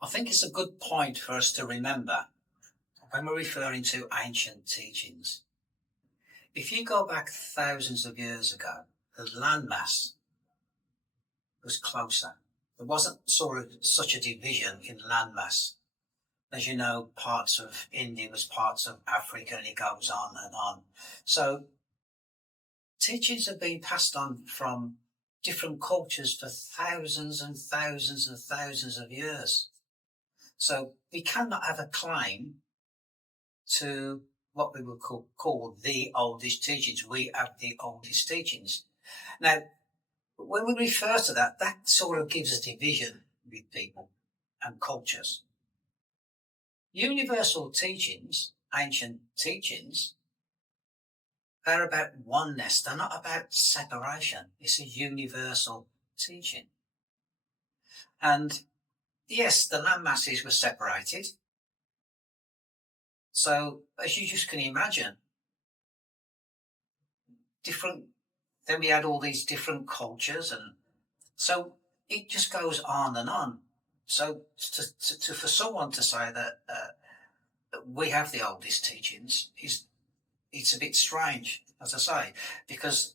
I think it's a good point for us to remember when we're referring to ancient teachings. If you go back thousands of years ago, the landmass was closer. There wasn't sort of such a division in landmass. As you know, parts of India was parts of Africa, and it goes on and on. So teachings have been passed on from different cultures for thousands and thousands and thousands of years. So we cannot have a claim to what we would call the oldest teachings. We have the oldest teachings. Now, when we refer to that, that sort of gives a division with people and cultures. Universal teachings, ancient teachings, they're about oneness. They're not about separation. It's a universal teaching. And yes, the land masses were separated. So, as you just can imagine, then we had all these different cultures, and so it just goes on and on. So, for someone to say that we have the oldest teachings it's a bit strange, as I say, because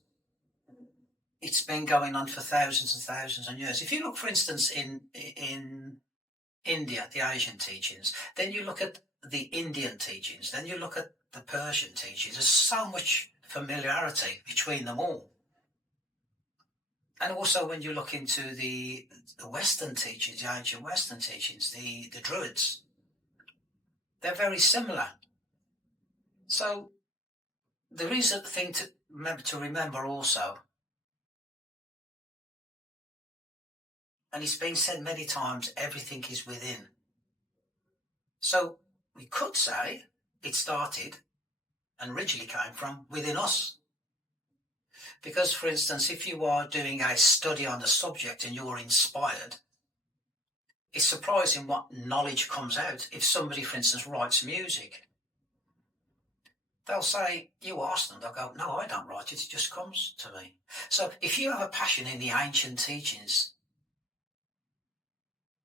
it's been going on for thousands and thousands of years. If you look, for instance, in India, the Asian teachings, then you look at the Indian teachings, then you look at the Persian teachings. There's so much familiarity between them all. And also when you look into the Western teachings, the ancient Western teachings, the Druids, they're very similar. So there is a thing to remember also, and it's been said many times, everything is within. So we could say it started and originally came from within us. Because, for instance, if you are doing a study on a subject and you're inspired, it's surprising what knowledge comes out. If somebody, for instance, writes music, they'll say, you ask them, they'll go, no, I don't write it, it just comes to me. So if you have a passion in the ancient teachings,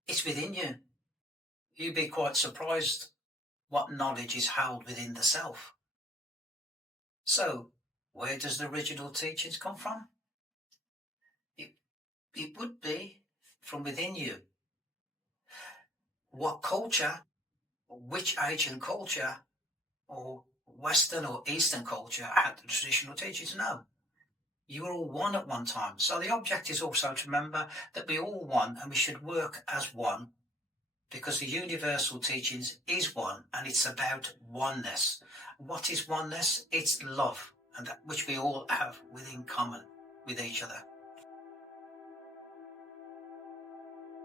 it's within you. You'd be quite surprised what knowledge is held within the self. So, where does the original teachings come from? It would be from within you. What culture, which ancient culture, or Western or Eastern culture had the traditional teachings? No. You were all one at one time. So the object is also to remember that we're all one and we should work as one, because the universal teachings is one, and it's about oneness. What is oneness? It's love, and that which we all have within common with each other.